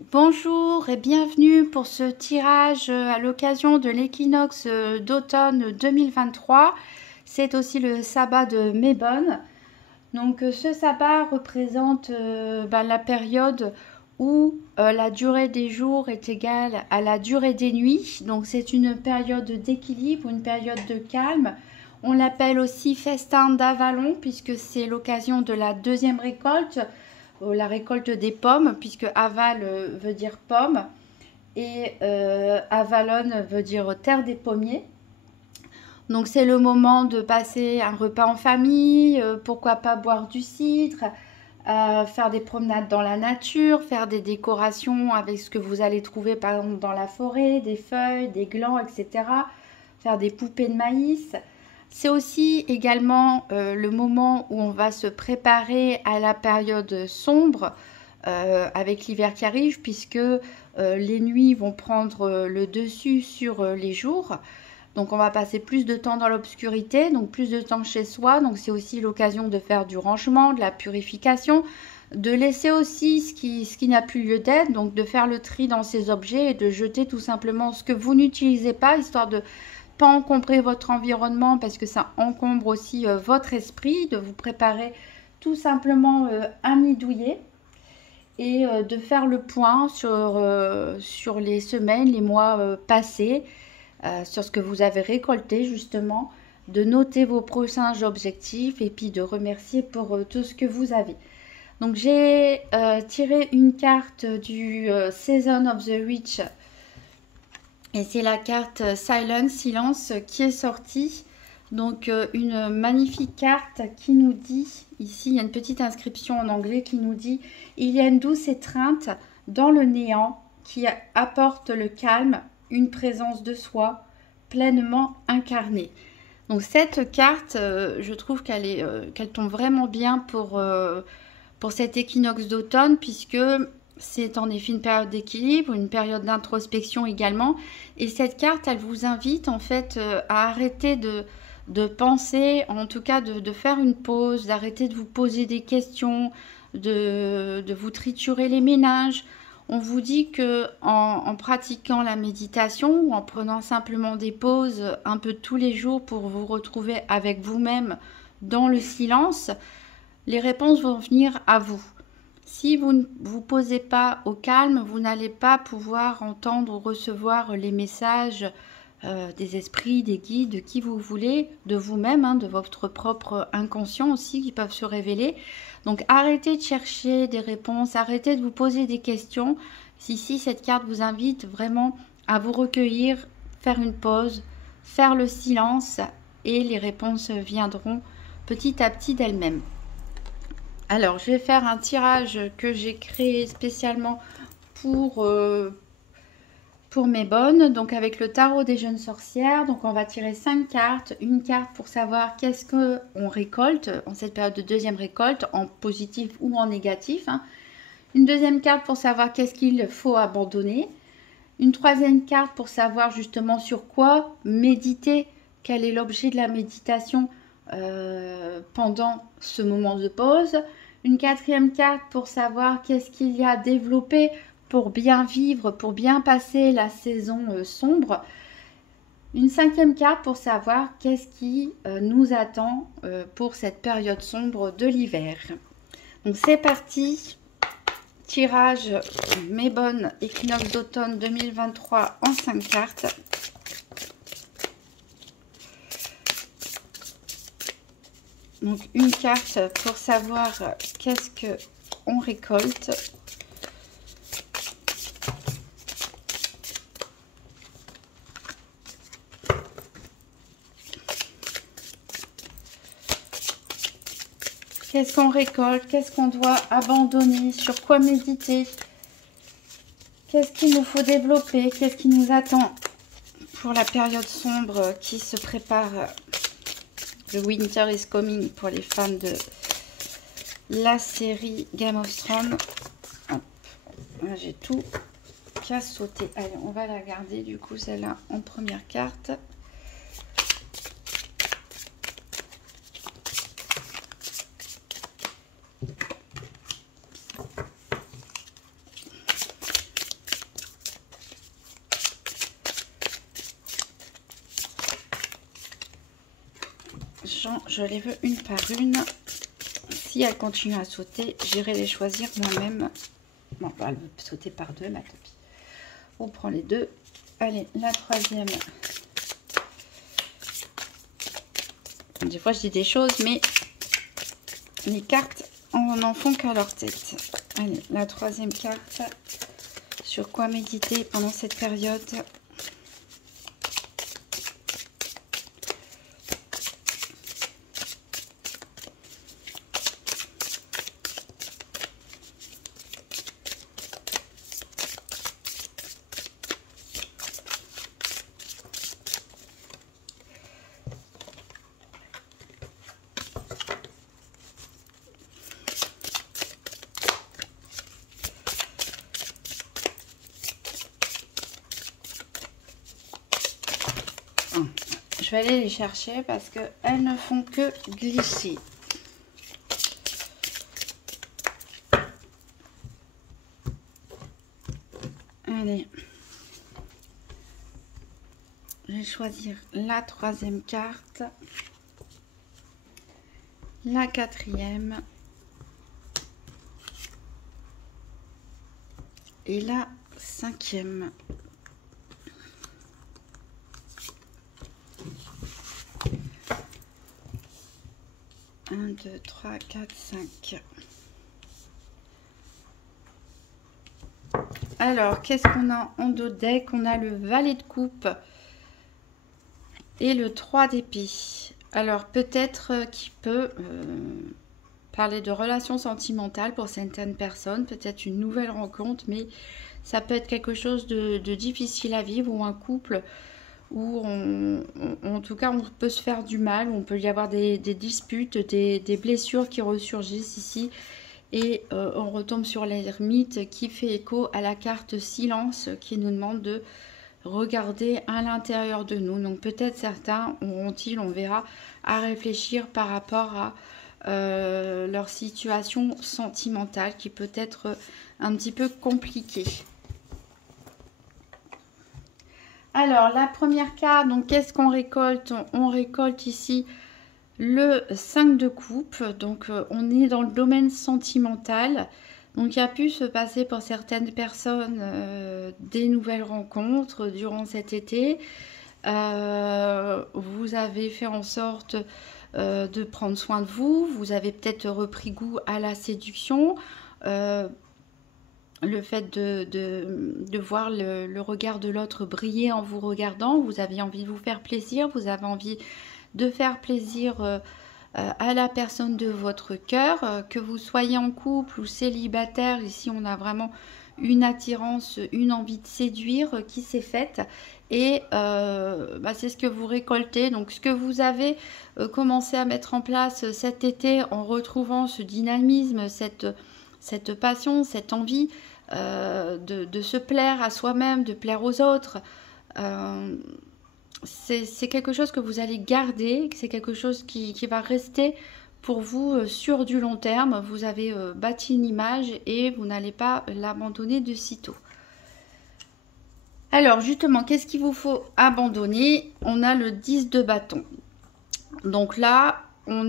Bonjour et bienvenue pour ce tirage à l'occasion de l'équinoxe d'automne 2023. C'est aussi le sabbat de Mébone. Donc ce sabbat représente la période où la durée des jours est égale à la durée des nuits. Donc c'est une période d'équilibre, une période de calme. On l'appelle aussi festin d'Avalon puisque c'est l'occasion de la deuxième récolte, la récolte des pommes, puisque aval veut dire pomme et Avalon veut dire terre des pommiers. Donc c'est le moment de passer un repas en famille, pourquoi pas boire du cidre, faire des promenades dans la nature, faire des décorations avec ce que vous allez trouver par exemple dans la forêt, des feuilles, des glands, etc. Faire des poupées de maïs. C'est aussi également le moment où on va se préparer à la période sombre avec l'hiver qui arrive, puisque les nuits vont prendre le dessus sur les jours. Donc on va passer plus de temps dans l'obscurité, donc plus de temps chez soi. Donc c'est aussi l'occasion de faire du rangement, de la purification, de laisser aussi ce qui n'a plus lieu d'être, donc de faire le tri dans ces objets et de jeter tout simplement ce que vous n'utilisez pas, histoire de pas encombrer votre environnement parce que ça encombre aussi votre esprit, de vous préparer tout simplement un nid douillet et de faire le point sur les semaines, les mois passés, sur ce que vous avez récolté justement, de noter vos prochains objectifs et puis de remercier pour tout ce que vous avez. Donc j'ai tiré une carte du Season of the Witch et c'est la carte Silence qui est sortie. Donc une magnifique carte qui nous dit, ici il y a une petite inscription en anglais qui nous dit: il y a une douce étreinte dans le néant qui apporte le calme, une présence de soi pleinement incarnée. Donc cette carte, je trouve qu'elle tombe vraiment bien pour cet équinoxe d'automne, puisque c'est en effet une période d'équilibre, une période d'introspection également. Et cette carte, elle vous invite en fait à arrêter de penser, en tout cas de faire une pause, d'arrêter de vous poser des questions, de vous triturer les méninges. On vous dit que en pratiquant la méditation ou en prenant simplement des pauses un peu tous les jours pour vous retrouver avec vous-même dans le silence, les réponses vont venir à vous. Si vous ne vous posez pas au calme, vous n'allez pas pouvoir entendre ou recevoir les messages des esprits, des guides, de qui vous voulez, de vous-même, hein, de votre propre inconscient aussi qui peuvent se révéler. Donc arrêtez de chercher des réponses, arrêtez de vous poser des questions. Ici, cette carte vous invite vraiment à vous recueillir, faire une pause, faire le silence et les réponses viendront petit à petit d'elles-mêmes. Alors, je vais faire un tirage que j'ai créé spécialement pour mes bonnes, donc avec le tarot des jeunes sorcières. Donc on va tirer 5 cartes, une carte pour savoir qu'est-ce qu'on récolte en cette période de deuxième récolte, en positif ou en négatif, hein. Une deuxième carte pour savoir qu'est-ce qu'il faut abandonner, une troisième carte pour savoir justement sur quoi méditer, quel est l'objet de la méditation pendant ce moment de pause, une quatrième carte pour savoir qu'est-ce qu'il y a à développer pour bien vivre, pour bien passer la saison sombre. Une cinquième carte pour savoir qu'est-ce qui nous attend pour cette période sombre de l'hiver. Donc c'est parti. Tirage mes bonnes équinoxe d'automne 2023 en 5 cartes. Donc une carte pour savoir qu'est-ce que on récolte. Qu'est-ce qu'on récolte? Qu'est-ce qu'on doit abandonner? Sur quoi méditer? Qu'est-ce qu'il nous faut développer? Qu'est-ce qui nous attend pour la période sombre qui se prépare? The Winter is Coming pour les fans de la série Game of Thrones. J'ai tout qui a sauté. Allez, on va la garder du coup celle-là en première carte. sachant, je les veux une par une. Si elles continuent à sauter, j'irai les choisir moi-même. Bon, elle veut sauter par deux, ma copine. On prend les deux. Allez, la troisième. Des fois, je dis des choses, mais les cartes, on n'en font qu'à leur tête. Allez, la troisième carte. Sur quoi méditer pendant cette période? Je vais aller les chercher parce qu'elles ne font que glisser. Allez. Je vais choisir la troisième carte. La quatrième. Et la cinquième. 1, 2, 3, 4, 5. Alors, qu'est-ce qu'on a en dos de deck? On a le valet de coupe et le 3 d'épée. Alors, peut-être qu'il peut parler de relations sentimentales pour certaines personnes, peut-être une nouvelle rencontre, mais ça peut être quelque chose de difficile à vivre, ou un couple où en tout cas on peut se faire du mal, où on peut y avoir des disputes, des blessures qui ressurgissent ici. Et on retombe sur l'ermite qui fait écho à la carte silence qui nous demande de regarder à l'intérieur de nous. Donc peut-être certains auront-ils, on verra, à réfléchir par rapport à leur situation sentimentale qui peut être un petit peu compliquée. Alors, la première carte, donc qu'est-ce qu'on récolte? On récolte ici le 5 de coupe. Donc, on est dans le domaine sentimental. Donc, il a pu se passer pour certaines personnes des nouvelles rencontres durant cet été. Vous avez fait en sorte de prendre soin de vous. Vous avez peut-être repris goût à la séduction. Le fait de voir le regard de l'autre briller en vous regardant, vous avez envie de vous faire plaisir, vous avez envie de faire plaisir à la personne de votre cœur, que vous soyez en couple ou célibataire. Ici on a vraiment une attirance, une envie de séduire qui s'est faite, et c'est ce que vous récoltez. Donc ce que vous avez commencé à mettre en place cet été en retrouvant ce dynamisme, cette passion, cette envie de se plaire à soi-même, de plaire aux autres, c'est quelque chose que vous allez garder, c'est quelque chose qui va rester pour vous sur du long terme. Vous avez bâti une image et vous n'allez pas l'abandonner de sitôt. Alors justement, qu'est-ce qu'il vous faut abandonner? On a le 10 de bâton. Donc là, on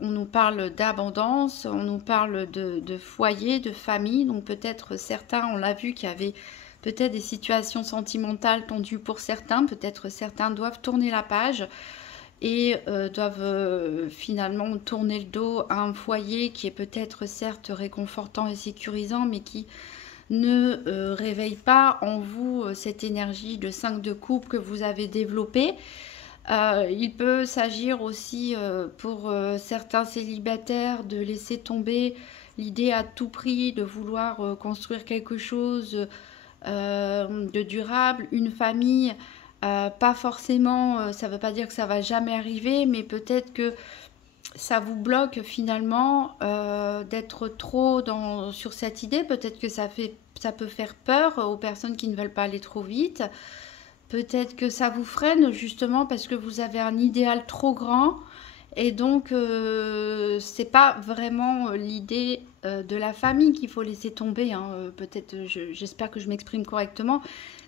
nous parle d'abondance, on nous parle de foyer, de famille. Donc peut-être certains, on l'a vu, qui avaient peut-être des situations sentimentales tendues pour certains. Peut-être certains doivent tourner la page et doivent finalement tourner le dos à un foyer qui est peut-être certes réconfortant et sécurisant, mais qui ne réveille pas en vous cette énergie de 5 de coupe que vous avez développée. Il peut s'agir aussi pour certains célibataires de laisser tomber l'idée à tout prix de vouloir construire quelque chose de durable, une famille. Pas forcément, ça ne veut pas dire que ça va jamais arriver, mais peut-être que ça vous bloque finalement d'être trop sur cette idée. Peut-être que ça peut faire peur aux personnes qui ne veulent pas aller trop vite. Peut-être que ça vous freine justement parce que vous avez un idéal trop grand Et donc, c'est pas vraiment l'idée de la famille qu'il faut laisser tomber, hein. Peut-être, j'espère que je m'exprime correctement.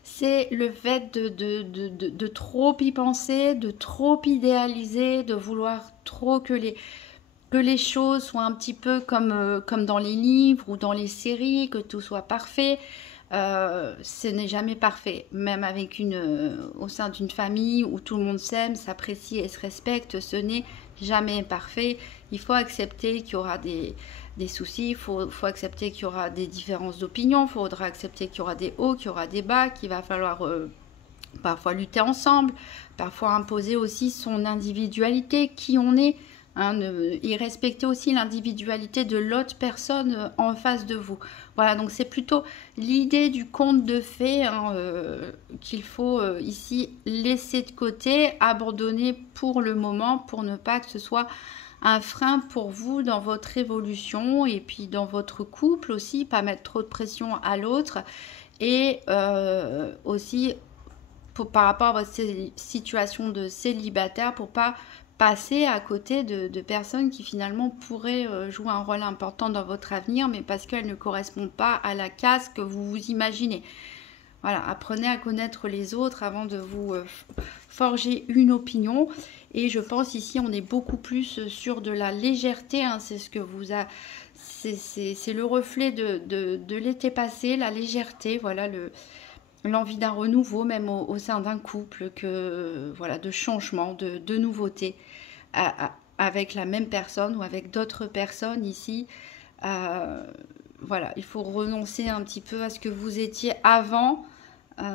C'est le fait de trop y penser, de trop idéaliser, de vouloir trop que les choses soient un petit peu comme dans les livres ou dans les séries, que tout soit parfait. Ce n'est jamais parfait, même avec au sein d'une famille où tout le monde s'aime, s'apprécie et se respecte, ce n'est jamais parfait. Il faut accepter qu'il y aura des soucis, faut accepter qu'il y aura des différences d'opinion, il faudra accepter qu'il y aura des hauts, qu'il y aura des bas, qu'il va falloir parfois lutter ensemble, parfois imposer aussi son individualité, qui on est, hein, et respecter aussi l'individualité de l'autre personne en face de vous. Voilà, donc c'est plutôt l'idée du conte de fées, hein, qu'il faut ici laisser de côté, abandonner pour le moment, pour ne pas que ce soit un frein pour vous dans votre évolution et puis dans votre couple aussi, pas mettre trop de pression à l'autre, et aussi par rapport à votre situation de célibataire, pour pas passer à côté de personnes qui finalement pourraient jouer un rôle important dans votre avenir, mais parce qu'elles ne correspondent pas à la case que vous vous imaginez. Voilà, apprenez à connaître les autres avant de vous forger une opinion. Et je pense ici, on est beaucoup plus sur de la légèreté, hein. C'est ce que vous a, c'est le reflet de l'été passé, la légèreté, voilà, l'envie d'un renouveau, même au sein d'un couple, voilà, de changement, de nouveauté, avec la même personne ou avec d'autres personnes ici. Voilà, il faut renoncer un petit peu à ce que vous étiez avant,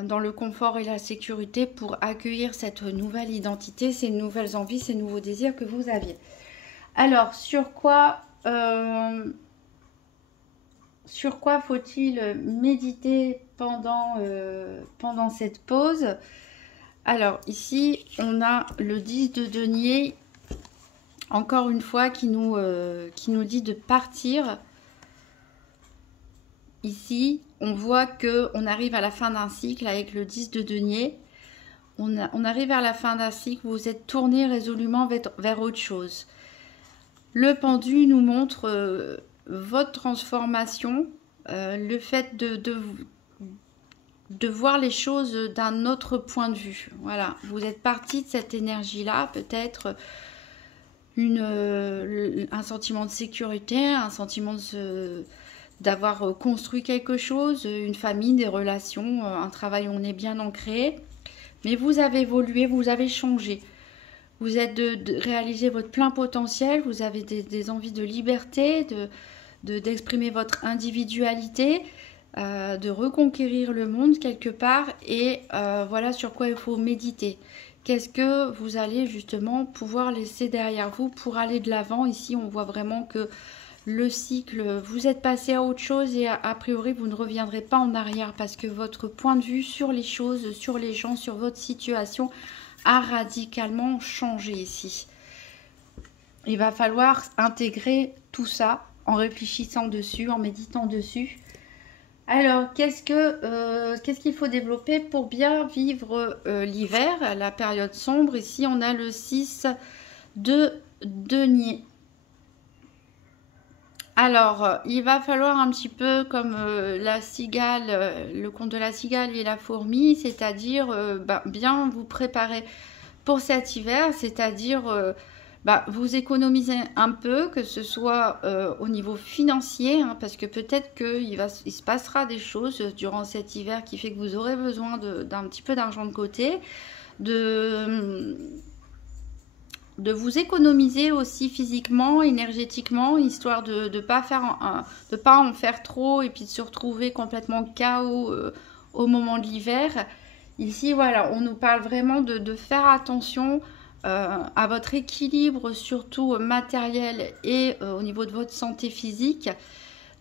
dans le confort et la sécurité, pour accueillir cette nouvelle identité, ces nouvelles envies, ces nouveaux désirs que vous aviez. Alors, sur quoi faut-il méditer pendant cette pause? Alors, ici, on a le 10 de denier, encore une fois, qui nous dit de partir. Ici, on voit qu'on arrive à la fin d'un cycle avec le 10 de denier. On arrive à la fin d'un cycle, vous vous êtes tourné résolument vers autre chose. Le pendu nous montre votre transformation, le fait de voir les choses d'un autre point de vue. Voilà, vous êtes parti de cette énergie-là, peut-être un sentiment de sécurité, un sentiment d'avoir construit quelque chose, une famille, des relations, un travail où on est bien ancré. Mais vous avez évolué, vous avez changé. Vous êtes de réaliser votre plein potentiel, vous avez des envies de liberté, d'exprimer votre individualité, de reconquérir le monde quelque part, et voilà sur quoi il faut méditer. Qu'est-ce que vous allez justement pouvoir laisser derrière vous pour aller de l'avant? Ici, on voit vraiment que le cycle, vous êtes passé à autre chose et a priori, vous ne reviendrez pas en arrière parce que votre point de vue sur les choses, sur les gens, sur votre situation a radicalement changé ici. Il va falloir intégrer tout ça en réfléchissant dessus, en méditant dessus. Alors, qu'est-ce qu'il faut développer pour bien vivre l'hiver, la période sombre? Ici, on a le 6 de denier. Alors, il va falloir un petit peu comme la cigale, le conte de la cigale et la fourmi, c'est-à-dire bien vous préparer pour cet hiver, c'est-à-dire vous économisez un peu, que ce soit au niveau financier, hein, parce que peut-être qu'il se passera des choses durant cet hiver qui fait que vous aurez besoin d'un petit peu d'argent de côté, de vous économiser aussi physiquement, énergétiquement, histoire de ne pas en faire trop et puis de se retrouver complètement KO au moment de l'hiver. Ici, voilà, on nous parle vraiment de faire attention à votre équilibre, surtout matériel et au niveau de votre santé physique,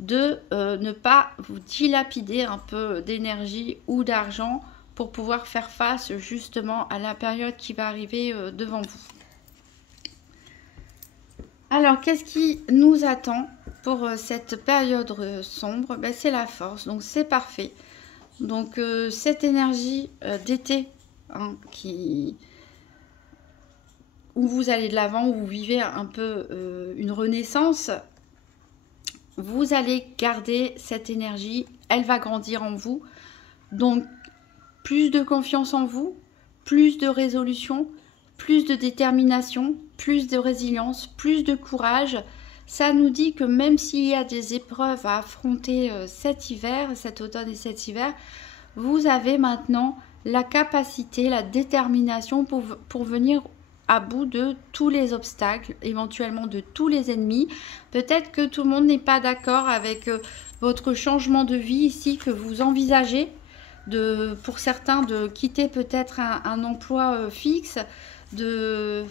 de ne pas vous dilapider un peu d'énergie ou d'argent pour pouvoir faire face justement à la période qui va arriver devant vous. Alors, qu'est-ce qui nous attend pour cette période sombre? C'est la force, donc c'est parfait. Donc, cette énergie d'été, hein, où vous allez de l'avant, où vous vivez un peu une renaissance, vous allez garder cette énergie, elle va grandir en vous. Donc, plus de confiance en vous, plus de résolution, plus de détermination, plus de résilience, plus de courage. Ça nous dit que même s'il y a des épreuves à affronter cet hiver, cet automne et cet hiver, vous avez maintenant la capacité, la détermination pour venir à bout de tous les obstacles, éventuellement de tous les ennemis. Peut-être que tout le monde n'est pas d'accord avec votre changement de vie ici que vous envisagez, pour certains de quitter peut-être un emploi fixe, de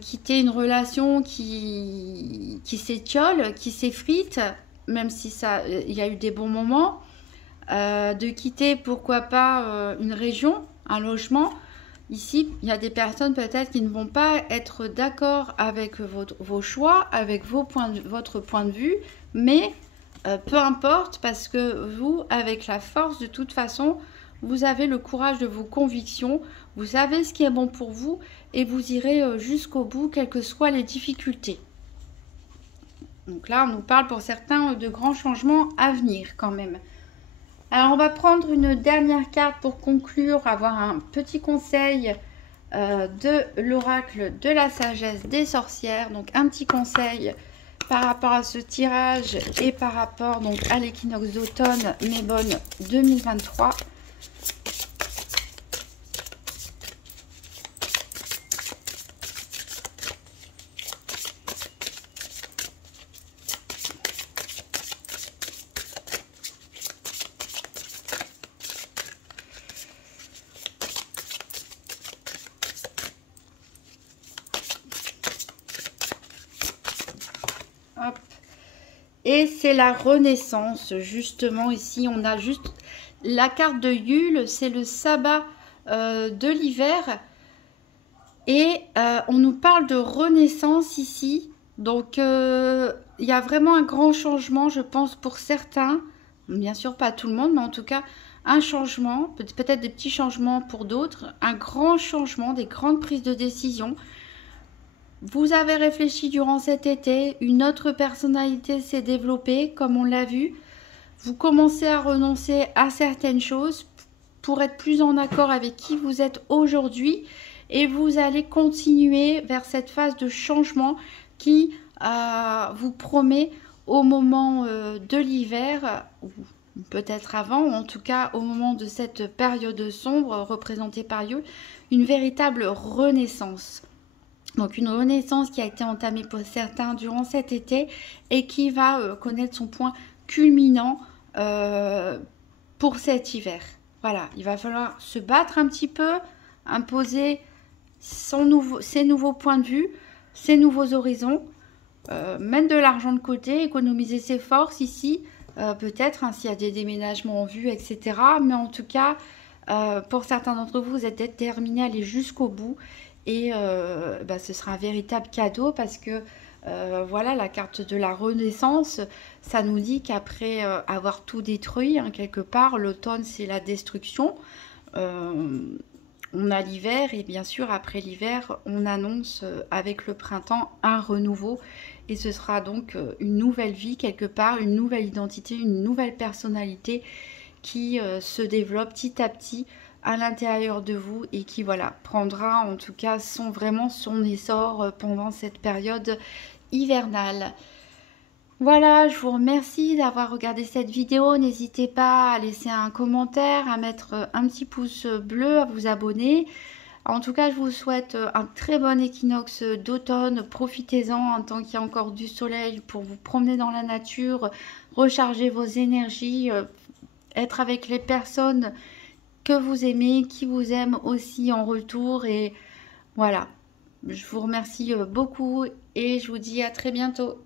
quitter une relation qui s'étiole, qui s'effrite, même si il y a eu des bons moments, de quitter pourquoi pas une région, un logement. Ici, il y a des personnes peut-être qui ne vont pas être d'accord avec vos choix, avec votre point de vue, mais peu importe, parce que vous, avec la force, de toute façon, vous avez le courage de vos convictions, vous savez ce qui est bon pour vous et vous irez jusqu'au bout, quelles que soient les difficultés. Donc là, on nous parle pour certains de grands changements à venir quand même. Alors, on va prendre une dernière carte pour conclure, avoir un petit conseil de l'oracle de la sagesse des sorcières. Donc, un petit conseil par rapport à ce tirage et par rapport donc à l'équinoxe d'automne Mébone 2023. Hop. Et c'est la renaissance, justement. Ici, on a juste la carte de Yule, c'est le sabbat de l'hiver. Et on nous parle de renaissance ici. Donc, il y a vraiment un grand changement, je pense, pour certains. Bien sûr, pas tout le monde, mais en tout cas, un changement, peut-être des petits changements pour d'autres. Un grand changement, des grandes prises de décision. Vous avez réfléchi durant cet été, une autre personnalité s'est développée, comme on l'a vu. Vous commencez à renoncer à certaines choses pour être plus en accord avec qui vous êtes aujourd'hui. Et vous allez continuer vers cette phase de changement qui vous promet au moment de l'hiver, ou peut-être avant, ou en tout cas au moment de cette période sombre représentée par Yule, une véritable renaissance. Donc une renaissance qui a été entamée pour certains durant cet été et qui va connaître son point culminant pour cet hiver. Voilà, il va falloir se battre un petit peu, imposer ses nouveaux points de vue, ses nouveaux horizons, mettre de l'argent de côté, économiser ses forces ici, peut-être s'il y a des déménagements en vue, etc. Mais en tout cas, pour certains d'entre vous, vous êtes déterminés à aller jusqu'au bout. Et ce sera un véritable cadeau parce que voilà, la carte de la renaissance, ça nous dit qu'après avoir tout détruit, quelque part, l'automne c'est la destruction. On a l'hiver et bien sûr après l'hiver, on annonce avec le printemps un renouveau. Et ce sera donc une nouvelle vie quelque part, une nouvelle identité, une nouvelle personnalité qui se développe petit à petit à l'intérieur de vous et qui voilà prendra en tout cas vraiment son essor pendant cette période hivernale. Voilà, je vous remercie d'avoir regardé cette vidéo. N'hésitez pas à laisser un commentaire, à mettre un petit pouce bleu, à vous abonner. En tout cas, je vous souhaite un très bon équinoxe d'automne. Profitez-en tant qu'il y a encore du soleil pour vous promener dans la nature, recharger vos énergies, être avec les personnes que vous aimez, qui vous aiment aussi en retour. Et voilà, je vous remercie beaucoup et je vous dis à très bientôt.